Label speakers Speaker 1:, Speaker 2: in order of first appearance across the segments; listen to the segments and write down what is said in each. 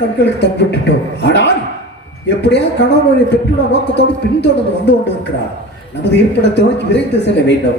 Speaker 1: கண்களுக்கு தப்பிட்டுட்டோம் ஆனால் எப்படியா கணவனுடைய பெற்றுள்ள நோக்கத்தோடு பின்தொடர்ந்து வந்து கொண்டு இருக்கிறார் நமது இருப்பிடத்தை நோக்கி விரைந்து செல்ல வேண்டும்.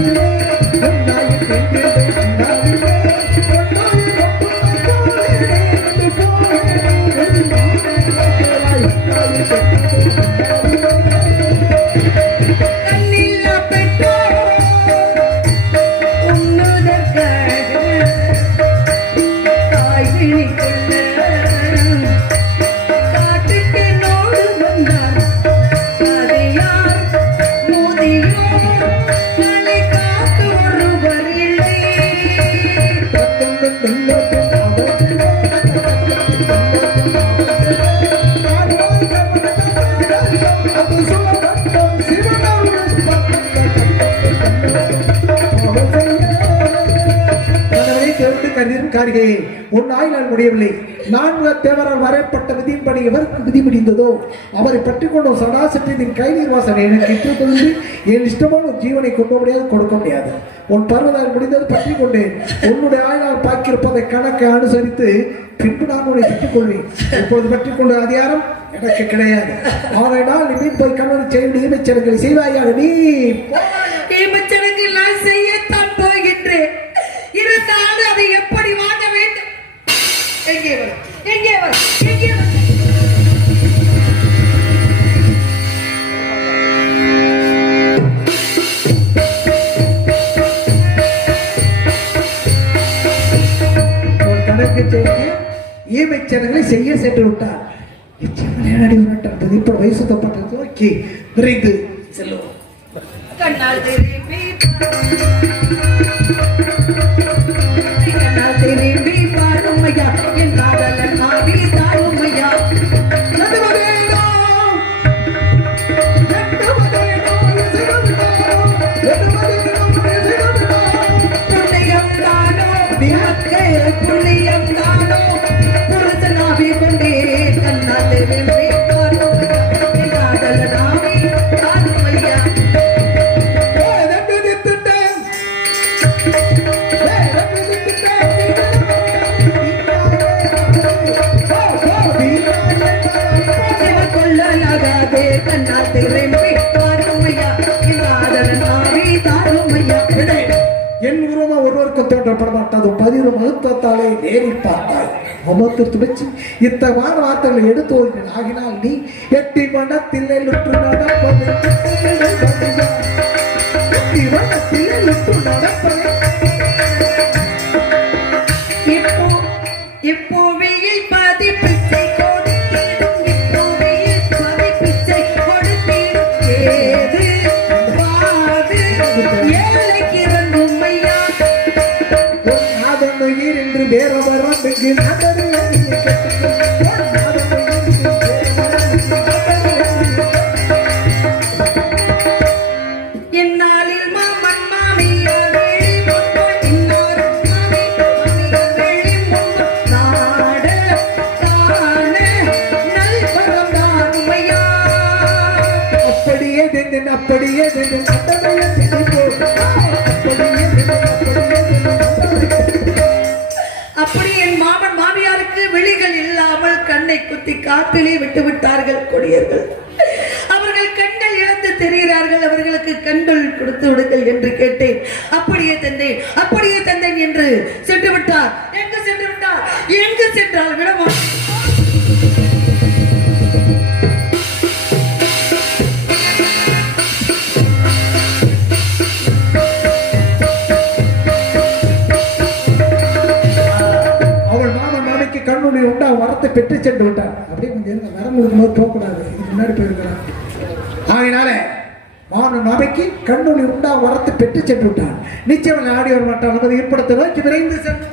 Speaker 1: காரிகையை உன் ஆயுள் முடியவில்லை நான்கு தேவரால் வரையப்பட்ட விதியின்படி எவருக்கு விதி முடிந்ததோ அவரை பற்றி கொண்ட சடாசற்றின் கைநீர் வாசனை. எனக்கு இட்டு என் இஷ்டமான ஒரு ஜீவனை கொண்டு முடியாது கொடுக்க முடியாது. உன் பருவதால் முடிந்தது பற்றி கொண்டேன். உன்னுடைய ஆயுளால் பார்க்கிருப்பதை கணக்கை அனுசரித்து பின்பு நான் உன்னை பெற்றுக்கொள்வேன் இப்போது பெற்றுக்கொண்ட அதிகாரம் எனக்கு கிடையாது. ஆனால் நீ போய் கணவன் செய்ய ஈமைச்சலங்களை செய்வாயாக நீ.
Speaker 2: ஈமச்சடங்கில் நான் செய்யத்தான் போகின்றேன். இருந்தாலும் அதை எப்படி வாங்க எங்கே வர எங்கே வர எங்கே வர
Speaker 1: ஒரு கணக்கு செய்து ஈமைச்சலங்களை செய்ய சென்று விட்டார் விளையாடி விட்டார் இப்போ வயசு தப்பட்டது ஓகே விரைந்து மகத்துவத்தாலே நேரில் பார்த்தாய். அமர்த்து துடிச்சு இத்தவான வார்த்தைகளை எடுத்து ஆகினால் நீ எட்டி மனத்தில்
Speaker 2: I'm காட்டிலே விட்டுவிட்டார்கள் விட்டு விட்டார்கள் கொடியர்கள். அவர்கள் கண்கள் இழந்து தெரிகிறார்கள் அவர்களுக்கு கண்கள் கொடுத்து விடுங்கள் என்று கேட்டேன். அப்படியே தந்தேன் அப்படியே தந்தேன் என்று சென்று விட்டார் எங்கு சென்று விட்டார் எங்கு சென்றால்
Speaker 1: விடமாட்டேன் பெற்று சென்று விட்டார் அப்படியே கொஞ்சம் இருங்க வரம் இருக்கும்போது போகக்கூடாது இதுக்கு முன்னாடி போயிருக்கிறார் ஆகினால மாமன் நபைக்கு கண்ணொளி உண்டா வரத்து பெற்று சென்று விட்டான் நிச்சயம் ஆடி வர மாட்டான் நமது ஏற்படுத்த நோக்கி விரைந்து சென்று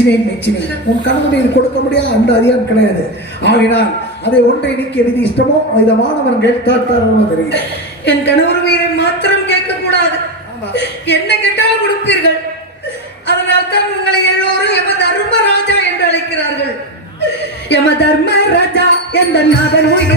Speaker 1: மெச்சினேன் மெச்சினேன். உன் கணவனில் கொடுக்க முடியாத அந்த அதிகாரம் கிடையாது. ஆகினால் அதை ஒன்றை நீக்கி எழுதி இஷ்டமோ? விதமானவன் கேட்டால் தெரியும்
Speaker 2: என் கணவர் உயிரை மாத்திரம் கேட்க கூடாது என்ன கேட்டாலும் கொடுப்பீர்கள். அதனால் தான் உங்களை எல்லோரும் யம தர்மராஜா என்று அழைக்கிறார்கள். யம தர்மராஜா எந்த நாதன் உயிர்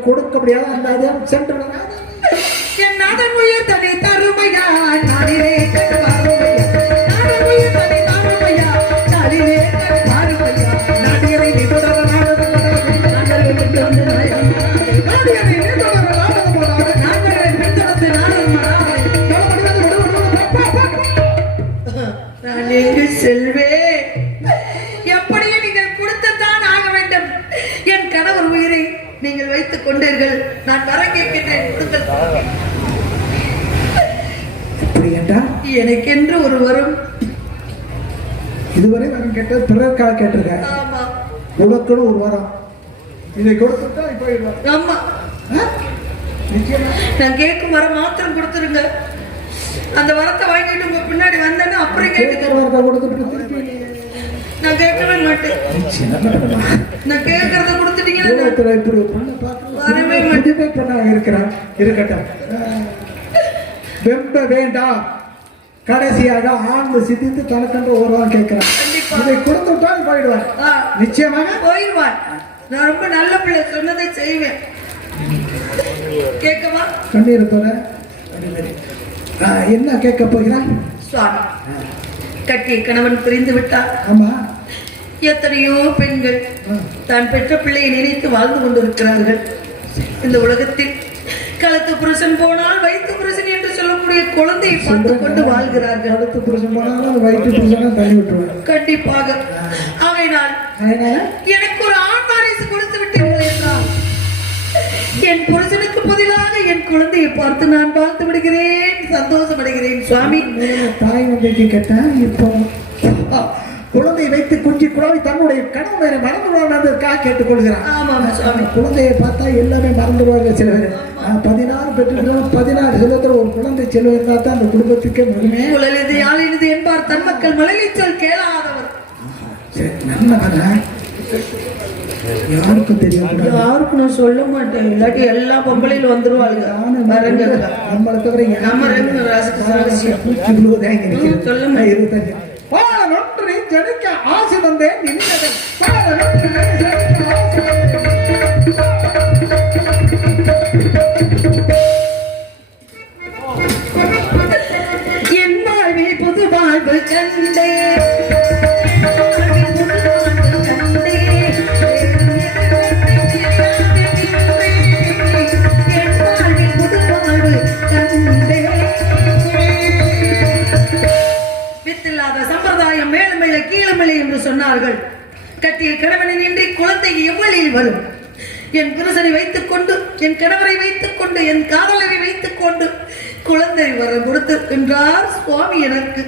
Speaker 1: கொடுக்க முடியாத. அந்த அதிகாரம் சென்று
Speaker 2: என் நாதன் தனி தருமையா நானே
Speaker 1: என்றால்
Speaker 2: எனக்கென்று ஒரு வரும்
Speaker 1: இதுவரை நான் கேட்டது பிறர்க்காக கேட்டிருக்கேன்
Speaker 2: ஆமா.
Speaker 1: உனக்குன்னு ஒரு வாரம். இதை கொடுத்துட்டா இப்போ
Speaker 2: ஆமா. நான் கேட்கும் வரம் மாத்திரம் கொடுத்துருங்க. அந்த வரத்தை வாங்கிட்டு உங்க பின்னாடி வந்தேன்னா அப்புறம் கேட்க
Speaker 1: கேட்கிற வார்த்தை கொடுத்துட்டு
Speaker 2: நான் கேட்கவே மாட்டேன். நான் கேட்கறத
Speaker 1: இருக்கிறான் இருக்கட்டும். வெம்ப வேண்டாம். கடைசியாக ஆண்டு சித்தித்து தனக்கென்று ஒருவன் கேட்கிறான். இதை கொடுத்து விட்டால் போயிடுவான் நிச்சயமாக?
Speaker 2: போயிடுவான் நான் ரொம்ப நல்ல பிள்ளை சொன்னதை செய்வேன். கேட்கவா?
Speaker 1: கண்ணீர் தோற என்ன கேட்க போகிறான்
Speaker 2: சுவாமி கட்டிய கணவன் பிரிந்து விட்டார்.
Speaker 1: ஆமா.
Speaker 2: எத்தனையோ பெண்கள். தான் பெற்ற பிள்ளையை நினைத்து வாழ்ந்து கொண்டிருக்கிறார்கள். இந்த உலகத்தில் களத்து புருஷன் போனால் வைத்து புருஷன் என்று சொல்லக்கூடிய குழந்தையை பார்த்து கொண்டு வாழ்கிறார்கள்.
Speaker 1: அடுத்து புருஷன் போனாலும் அது வயிற்று புருஷனா தள்ளி விட்டுருவான்
Speaker 2: கண்டிப்பாக. ஆகையினால் எனக்கு ஒரு ஆண் வாரிசு கொடுத்து விட்டீர்கள் என்றால் என் புருஷனுக்கு பதிலாக என் குழந்தையை பார்த்து நான் வாழ்த்து விடுகிறேன் சந்தோஷம் அடைகிறேன் சுவாமி
Speaker 1: தாய் வந்தைக்கு கேட்டேன் இப்போ குழந்தை வைத்து குஞ்சு குழந்தை தன்னுடைய கணவனை மறந்துடுவாங்க கேட்டுக்கொள்கிறான்
Speaker 2: ஆமாம் சுவாமி.
Speaker 1: குழந்தையை பார்த்தா எல்லாமே மறந்துடுவாங்க சில பேர். பதினாறு பெற்றுக்கிறோம் பதினாறு செல்வத்தில் ஒரு குழந்தை செல்வம் இருந்தால் தான் அந்த குடும்பத்துக்கே மகிமே
Speaker 2: குழலிது யாழினது என்பார் தன் மக்கள். மழலை சொல் கேளாதவர்
Speaker 1: யாருக்கும் தெரியும்?
Speaker 2: யாருக்கும் நான் சொல்ல மாட்டேன். இல்லாட்டி எல்லா பொம்பளையில வந்துருவாளுங்க. வரங்க
Speaker 1: நம்மளை தவிர
Speaker 2: நம்ம ரெண்டு ரகசிய- ரகசியம்
Speaker 1: ஜனிக்க ஆசை தந்தேன் நினைத்தது.
Speaker 2: என் வாழ்வில் புது வாழ்வு கண்டே சொன்னார்கள் கட்டிய கணவனின் இன்றி குழந்தை எவ்வளில் வரும்? என் புருஷனை வைத்துக் கொண்டு என் கணவரை வைத்துக் கொண்டு என் காதலரை வைத்துக் கொண்டு குழந்தை வர கொடுத்திருக்கின்றார் சுவாமி எனக்கு.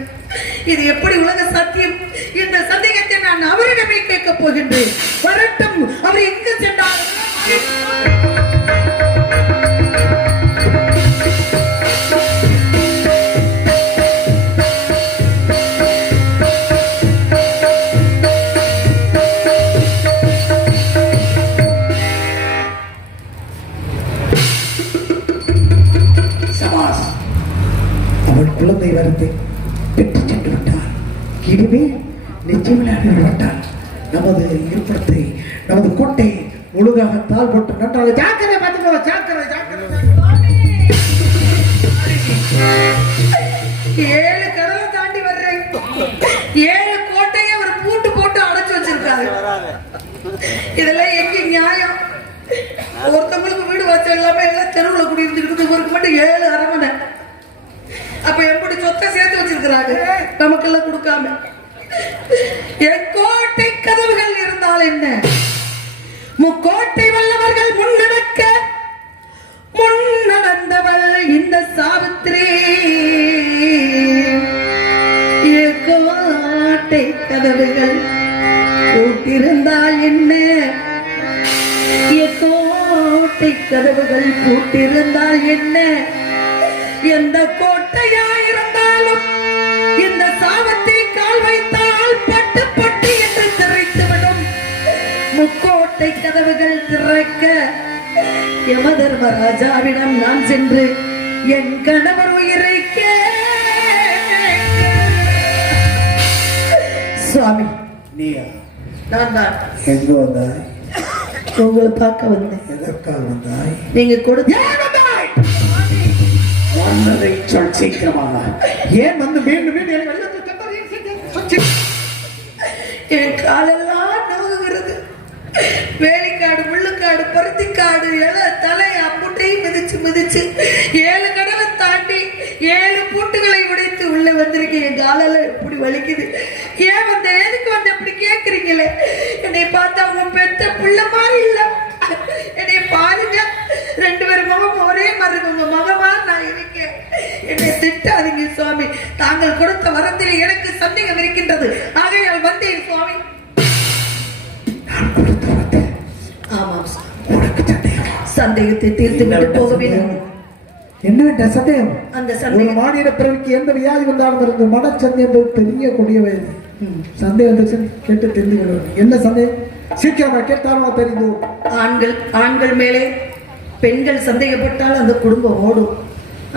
Speaker 2: இது எப்படி உலக சத்தியம்? இந்த சந்தேகத்தை நான் அவரிடமே கேட்கப் போகின்றேன். வரட்டும் அவர் எங்கு சென்றார் இதெல்லாம் எங்க நியாயம்? ஒருத்தவங்களுக்கு வீடு வச்ச எல்லாமே எல்லாம் தெருவுல குடியிருந்துருக்கு இவருக்கு மட்டும் ஏழு அரமனை அப்ப எப்படி சொத்தை சேர்த்து வச்சிருக்கிறாங்க? நமக்கெல்லாம் கொடுக்காம. கோட்டை கதவுகள் இருந்தால் என்ன? முக்கோட்டை வல்லவர்கள் முன்னடக்க முன்னடந்தவள் இந்த சாவித்திரி. கோட்டை கதவுகள் பூட்டிருந்தால் என்ன? கோட்டை கதவுகள் பூட்டிருந்தால் என்ன? எந்த கோட்டையாயிருந்தாலும் இந்த சாபத்தை கால் வைத்தால் பட்டு பட்டு என்று திரைத்துவிடும் முக்கோட்டை கதவுகள் திறக்க யமதர்மராஜாவிடம் நான் சென்று என் கணவர் உயிரை கேட்க- சுவாமி.
Speaker 1: நீயா?
Speaker 2: நான் தான்
Speaker 1: எங்க வந்தாய்.
Speaker 2: உங்களை பார்க்க வந்தேன்.
Speaker 1: எதற்காக வந்தாய்?
Speaker 2: நீங்க கொடுத்த
Speaker 1: வந்ததை சொல் சீக்கிரமாக. ஏன் வந்து மீண்டும்
Speaker 2: என் காலெல்லாம் நோகுகிறது வேலிக்காடு முள்ளுக்காடு பருத்திக்காடு இலை தலை அம்புட்டையும் மிதிச்சு மிதிச்சு ஏழு கடலை தாண்டி ஏழு பூட்டுகளை உடைத்து உள்ள வந்திருக்கேன். என் காலெல்லாம் எப்படி வலிக்குது ஏன் வந்த எதுக்கு வந்து இப்படி கேக்குறீங்களே என்னை பார்த்தா உங்க பெத்த புள்ள மாதிரி இல்ல. என்னை பாருங்க. ரெண்டு பேர் முகம் ஒரே மாதிரி இருக்கு. உங்க மகமா நான் இருக்கேன். என்னை திட்டாதீங்க சுவாமி. தாங்கள் கொடுத்த வரத்தில் எனக்கு சந்தேகம் இருக்கின்றது. ஆகையால் வந்தேன் சுவாமி. ஆமாம்? சந்தேகத்தை தீர்த்து விட்டு போக வேண்டும்
Speaker 1: என்னவிட்ட சந்தேகம்?
Speaker 2: அந்த சந்தேகம்.
Speaker 1: மாநில பிறவிக்கு எந்த வியாதி வந்தாலும் இருந்து மனச்சந்தேகம் பெரிய கொடிய வயது சந்தேகம் வந்துச்சு கேட்டு தெரிந்து வேண்டும். என்ன சந்தேகம்? சீக்கிரமா கேட்டாலும் தெரிந்து கொள்.
Speaker 2: ஆண்கள் ஆண்கள் மேலே பெண்கள் சந்தேகப்பட்டால் அந்த குடும்பம் ஓடும்.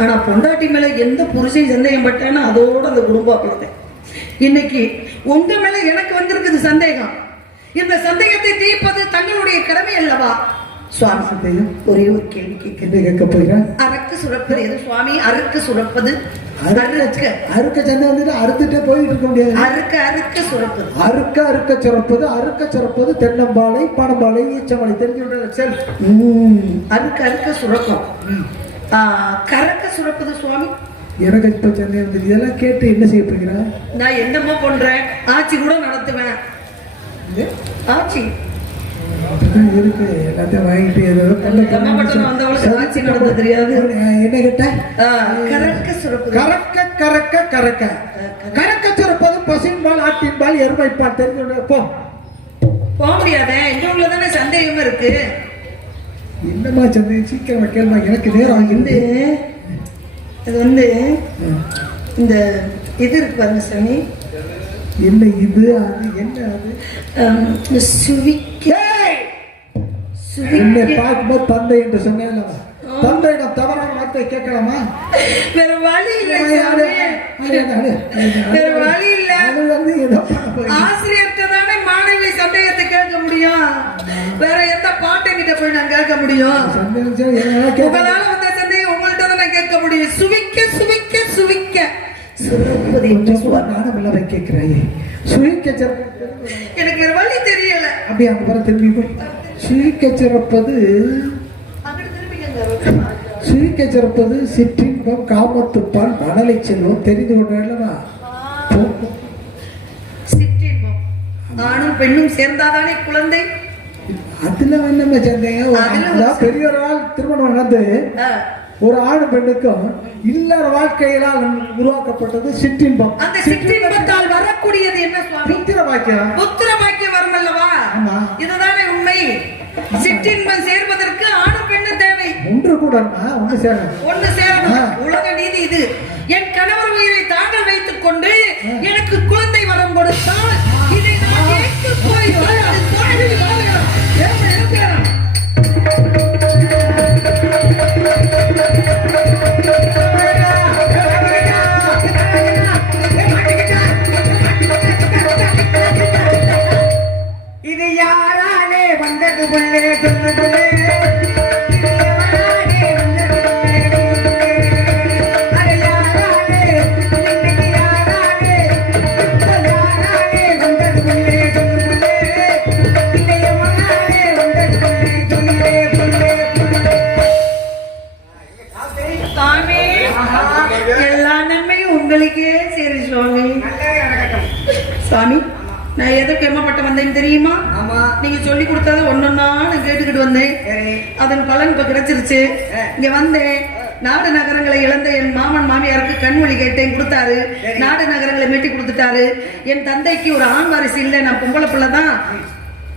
Speaker 2: ஆனா பொண்டாட்டி மேல எந்த புருஷன் சந்தேகப்பட்டானோ அதோட அந்த குடும்பம் அப்படிதான் இன்னைக்கு உங்க மேல எனக்கு வந்திருக்குது சந்தேகம். இந்த சந்தேகத்தை தீர்ப்பது தங்களுடைய கடமை அல்லவா? சுவாமி
Speaker 1: சந்தேகம்.
Speaker 2: ஒரே ஒரு கேள்வி
Speaker 1: கேட்க போகிறேன்
Speaker 2: அறக்கு சுரப்பது எது? சுவாமி அறுக்கு சுரப்பது. அறுக்க
Speaker 1: அறுக்க சண்டை வந்துட்டு அறுத்துட்டே போயிட்டு இருக்க முடியாது.
Speaker 2: அறுக்க அறுக்க சுரப்பது.
Speaker 1: அறுக்க அறுக்க சுரப்பது அறுக்க சுரப்பது தென்னம்பாலை பனம்பாலை ஈச்சமலை தெரிஞ்சு விடுறது. சரி
Speaker 2: அறுக்க அறுக்க சுரக்கும் கறக்க சுரப்பது சுவாமி.
Speaker 1: எனக்கு இப்ப சந்தேகம் வந்துச்சு. இதெல்லாம் கேட்டு என்ன செய்ய போகிறா?
Speaker 2: நான் என்னமோ பண்றேன். ஆட்சி கூட நடத்துவேன். ஆட்சி.
Speaker 1: அப்படிதான் இருக்கு. எல்லாத்தையும் வாங்கிட்டு ஏதோ
Speaker 2: தெரியாது.
Speaker 1: என்ன கேட்ட?
Speaker 2: கறக்க
Speaker 1: கறக்க கறக்க கறக்க. கறக்க. சுரப்பது பசும்பால் ஆட்டின்பால் எருமைப்பால் தெரிஞ்சு. போ.
Speaker 2: போக முடியாதே எங்க உள்ள தானே சந்தேகம் இருக்கு?
Speaker 1: என்னம்மா சந்தேகம்? சீக்கிரமா கேள்மா எனக்கு நேரம் ஆகிருந்து
Speaker 2: இது வந்து இந்த இது இருக்கு பாருங்க சாமி
Speaker 1: என்ன இது அது என்ன அது?
Speaker 2: சுவிக்க
Speaker 1: ஏய்! என்னை
Speaker 2: சுவிக்க
Speaker 1: பார்க்கும்போது தந்தை என்று சொன்னேன் தந்தையிடம் தவறான வார்த்தை கேட்கலாமா?
Speaker 2: வேற வழி இல்லை. வேற வழி இல்ல. ஆசிரியர்கிட்ட தானே மாணவி சந்தேகத்தை கேட்க முடியும். வேற எந்த பாட்டைங்கிட்ட போய் நான் கேட்க முடியும்? உங்களால வந்த சந்தேகம் உங்கள்ட்ட தானே கேட்க முடியும். சுவிக்க சுவிக்க சுவிக்க. சுரப்பது என்று சுவர்.
Speaker 1: நானும் இல்லாம கேட்கிறாயே. சுயிக்க சிறப்பு
Speaker 2: எனக்கு வழி தெரியல.
Speaker 1: அப்படியே அங்க வர திரும்பி போய் சுயிக்க சிறப்பது சுயிக்க சிறப்பது சிற்றின்பம் காமத்துப்பால் மணலை செல்வம் தெரிந்து கொண்டா
Speaker 2: சிற்றின்பம். ஆணும் பெண்ணும் சேர்ந்தாதானே குழந்தை?
Speaker 1: அதுல என்ன சந்தேகம்.
Speaker 2: அதுல
Speaker 1: அதான் பெரிய ஒரு ஆள் திருமணம் நடந்து. ஒரு ஆண் பெண்ணுக்கும் இல்லற வாழ்க்கையினால் உருவாக்கப்பட்டது சிற்றின்பம்.
Speaker 2: அந்த சிற்றின்பத்தால் வரக்கூடியது என்ன
Speaker 1: புத்திர வாக்கியம்
Speaker 2: புத்திர பாக்கியம் வரும் அல்லவா. இதுதானே உண்மை. சிற்றின்பம் சேர்வதற்கு ஆணும் பெண்ணும் தேவை.
Speaker 1: ஒன்று கூட ஒன்று சேர
Speaker 2: ஒன்று சேரணும். உலக நீதி இது. என் கணவர் உயிரை தாங்கள் வைத்துக் கொண்டு எனக்கு குழந்தை வரம் கொடுத்தால் இதை நான் ஏற்று போய் எடுத்துக்கிட்டு வந்தேன். அதன் பலன் இப்ப கிடைச்சிருச்சு. இங்க வந்தேன். நாடு நகரங்களை இழந்த என் மாமன் மாமியாருக்கு கண்மொழி கேட்டேன் கொடுத்தாரு. நாடு நகரங்களை மீட்டி கொடுத்துட்டாரு. என் தந்தைக்கு ஒரு ஆண் வாரிசு இல்லை நான் பொம்பளை பிள்ளை தான்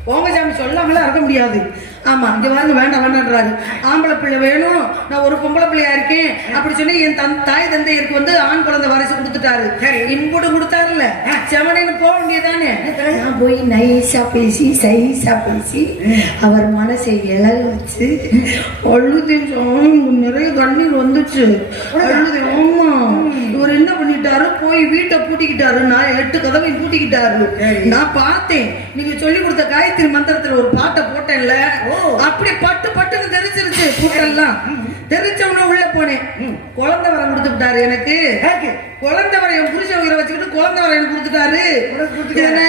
Speaker 2: போங்க சொல்லாமலாம் இருக்க முடியாது. ஆமா இங்க வாங்க வேண்டாம் வேண்டான்றாரு ஆம்பளை பிள்ளை வேணும். நான் ஒரு பொம்பளை பிள்ளையா இருக்கேன். அப்படி சொல்லி என் தன் தாய் தந்தையருக்கு வந்து ஆண் குழந்தை வாரிசு கொடுத்துட்டாரு. இன்புடு கொடுத்தாருல்ல. செவனேன்னு போக வேண்டியதானே நான் போய் நைஸா பேசி சைஸா பேசி அவர் மனசை இழக வச்சு அழுது சாமி, நிறைய கண்ணீர் வந்துச்சு. அழுது ஆமா. இவர் என்ன பண்ணிட்டாரு? போய் வீட்டை பூட்டிக்கிட்டாரு. நான் எட்டு கதவையும் பூட்டிக்கிட்டாரு. நான் பார்த்தேன். நீங்க சொல்லி கொடுத்த காயத்ரி மந்திரத்துல ஒரு பாட்டை போட்டேன்ல. அப்படி பட்டு பட்டுன்னு தெரிச்சிருச்சு பூட்டெல்லாம். தெரிச்ச உடனே உள்ள போனேன். குழந்தை வரம் கொடுத்து விட்டாரு எனக்கு? குழந்தை வரம் என் புருஷ உயிரை வச்சுக்கிட்டு குழந்தை வரம் எனக்கு கொடுத்துட்டாரு.
Speaker 3: கொடுத்துட்டாரு?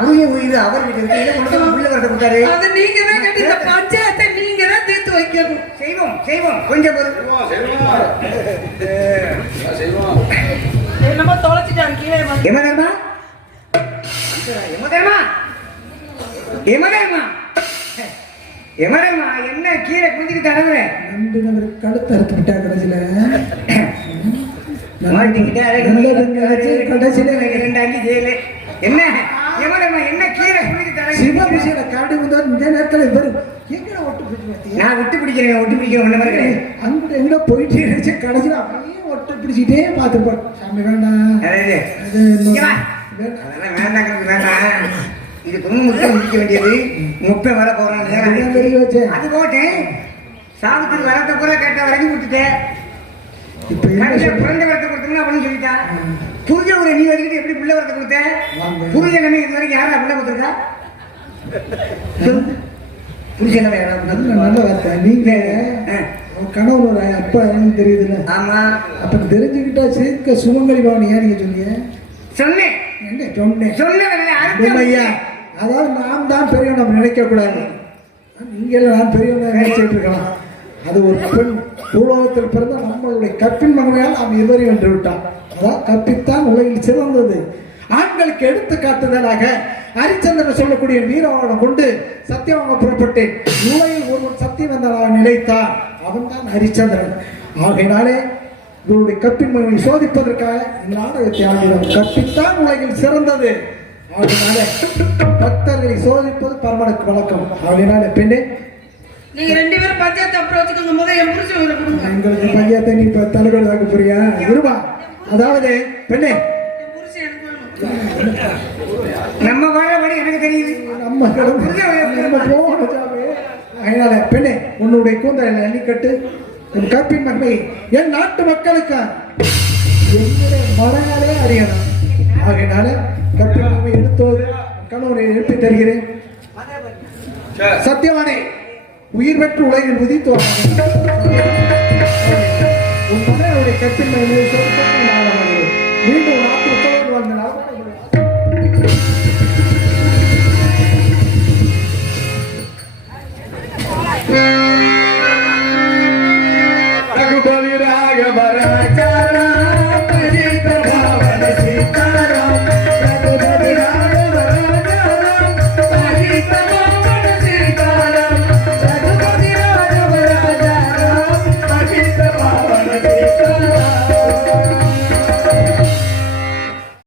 Speaker 3: புரிய உயிர் வரத கொடுத்தாரு?
Speaker 2: அது நீங்க தான் கட்டி இந்த பஞ்சாயத்தை நீங்க தான் தீர்த்து வைக்கணும்.
Speaker 3: செய்வோம் செய்வோம். கொஞ்சம்
Speaker 2: என்னமோ தொலைச்சிட்டாரு கீழே வந்து.
Speaker 3: எமதர்மா எமதர்மா எமதர்மா என்ன கீழே குந்திக்கு தடவுற
Speaker 1: நம்பி நம்பி கழுத்து அறுத்து விட்டா கடைசியில.
Speaker 3: என்ன? எமதர்மா என்ன கீழே குந்திக்கு தடவுற
Speaker 1: சிவபிஷேக காடு வந்தார் இந்த நேரத்துல இவர் ஒட்டு பிடிச்சு?
Speaker 3: நான் விட்டு பிடிக்கிறேன் ஒட்டு பிடிக்கிறேன் ஒண்ணு மாதிரி.
Speaker 1: அங்கிட்ட எங்க போயிட்டு இருந்துச்சு கடைசியில அப்படியே ஒட்டு பிடிச்சிட்டே பார்த்து போ சாமி வேண்டாம். வேண்டாம்.
Speaker 3: வேண்டாம். இது பொண்ணு முட்டை முடிக்க வேண்டியது. முட்டை வர போறான்
Speaker 1: தெரிய வச்சேன்.
Speaker 3: அது போட்டேன். சாபத்துக்கு வரத்தை பூரா கேட்ட வரைக்கும் கொடுத்துட்டேன்? பிறந்த வரத்தை கொடுத்தோம்னா அப்படின்னு சொல்லிட்டான் புரிஞ்ச ஒரு நீ வச்சுக்கிட்டு எப்படி பிள்ளை வரத்தை கொடுத்த?
Speaker 1: வாங்க.
Speaker 3: புரிஞ்ச நம்ம இது வரைக்கும் யாரா பிள்ளை கொடுத்துருக்கா? புரிஞ்ச நம்ம யாரா
Speaker 1: நல்ல வார்த்தை. நீங்க உன் கணவன் ஒரு அப்பா எனக்கு தெரியுதுல்ல?
Speaker 3: ஆமா.
Speaker 1: அப்ப தெரிஞ்சுக்கிட்டா சேர்க்க சுமங்கலி பவன் ஏன் நீங்க சொன்னீங்க?
Speaker 3: சொன்னேன்.
Speaker 1: என்ன சொன்னேன்?
Speaker 3: சொன்னவனே
Speaker 1: ஐயா. அதாவது நாம் தான் பெரிய நம்ம நினைக்கக்கூடாது. நீங்கள் நான் பெரியவன் நினைச்சிட்டு இருக்கலாம் அது ஒரு பெண் பூலோகத்தில் பிறந்த நம்மளுடைய கற்பின் மகனால் நாம் எவரி வென்று விட்டான். அதான் கற்பித்தான் உலகில் சிறந்தது. ஆண்களுக்கு எடுத்து ஹரிச்சந்திரன் சொல்லக்கூடிய வீரவாளம் கொண்டு சத்தியவாங்க புறப்பட்டேன். உலகில் ஒருவன் சத்தியவந்தனாக நிலைத்தான் அவன் தான் ஹரிச்சந்திரன். ஆகையினாலே இவருடைய கற்பின் மகனை சோதிப்பதற்காக இந்த நாடகத்தை ஆடினோம் கற்பித்தான் உலகில் சிறந்தது. அதனால பக்தர்களை சோதிப்பது பரமனுக்கு வழக்கம். அதனால பெண்ணே
Speaker 2: நீங்க ரெண்டு பேரும் பஞ்சாயத்து அப்புறம் வச்சுக்கோங்க. முதல் என் புருஷன்
Speaker 1: எங்களுக்கு பையத்தை நீ இப்ப தலைவர் வாங்க போறியா? அதாவது பெண்ணே.
Speaker 2: என்.
Speaker 3: நம்ம வாழபடி எனக்கு தெரியுது.
Speaker 1: நம்ம நம்ம போகணும். அதனால பெண்ணே உன்னுடைய கூந்தல் எண்ணி கட்டு உன் கற்பின் மகிமை என் நாட்டு மக்களுக்கு என்னுடைய மனநாளே அறியணும். ஆகையினால கற்பனை எடுத்தோது. கணவனை எழுப்பி தருகிறேன். சத்தியவானே உயிர் பெற்று உலகில் உதித்தோம் உன் மகனுடைய கற்பின்